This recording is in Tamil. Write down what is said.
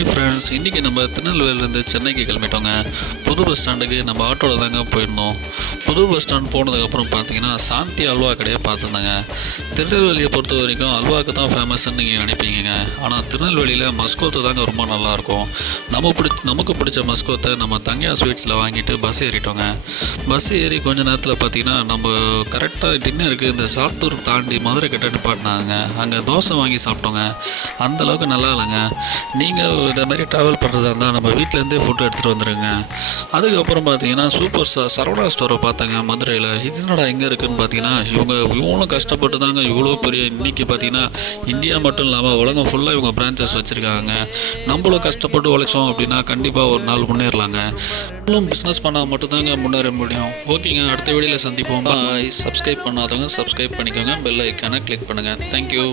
ஹை ஃப்ரெண்ட்ஸ், இன்றைக்கி நம்ம திருநெல்வேலியிலேருந்து சென்னைக்கு கிளம்பிட்டோங்க. புது பஸ் ஸ்டாண்டுக்கு நம்ம ஆட்டோவில் தாங்க போயிருந்தோம். புது பஸ் ஸ்டாண்ட் போனதுக்கப்புறம் பார்த்தீங்கன்னா சாந்தி அல்வா கடையை பார்த்துருந்தாங்க. திருநெல்வேலியை பொறுத்த வரைக்கும் அல்வாவுக்கு தான் ஃபேமஸ்ன்னு நீங்கள் நினைப்பீங்க. ஆனால் திருநெல்வேலியில் மஸ்கோத்து தாங்க ரொம்ப நல்லாயிருக்கும். நமக்கு பிடிச்ச மஸ்கோத்தை நம்ம தங்கியா ஸ்வீட்ஸில் வாங்கிட்டு பஸ் ஏறிட்டோங்க. பஸ் ஏறி கொஞ்சம் நேரத்தில் பார்த்தீங்கன்னா நம்ம கரெக்டாக டின்னருக்கு இந்த சாத்தூர் தாண்டி மதுரை கிட்ட நிப்பாட்டினாங்க. அங்கே தோசை வாங்கி சாப்பிட்டோங்க. அந்தளவுக்கு நல்லா இல்லைங்க. நீங்கள் இதை மாதிரி ட்ராவல் பண்ணுறதா இருந்தால் நம்ம வீட்டிலேருந்தே ஃபுட்டு எடுத்துகிட்டு வந்துடுங்க. அதுக்கப்புறம் பார்த்தீங்கன்னா சூப்பர் சரவணா ஸ்டோரை பார்த்தாங்க மதுரையில். இது என்னடா எங்கே இருக்குதுன்னு பார்த்தீங்கன்னா இவங்களும் கஷ்டப்பட்டு தாங்க இவ்வளோ பெரிய இன்றைக்கி பார்த்தீங்கன்னா இந்தியா மட்டும் இல்லாமல் உலகம் ஃபுல்லாக இவங்க பிரான்ச்சஸ் வச்சுருக்காங்க. நம்மளும் கஷ்டப்பட்டு உழைச்சோம் அப்படின்னா கண்டிப்பாக ஒரு நாள் முன்னேறலாங்க. நம்மளும் பிஸ்னஸ் பண்ணால் மட்டும்தாங்க முன்னேற முடியும். ஓகேங்க, அடுத்த வீடியோவில் சந்திப்போம். சப்ஸ்கிரைப் பண்ணாதவங்க சப்ஸ்கிரைப் பண்ணிக்கோங்க. பெல் ஐக்கானை கிளிக் பண்ணுங்கள். தேங்க்யூ.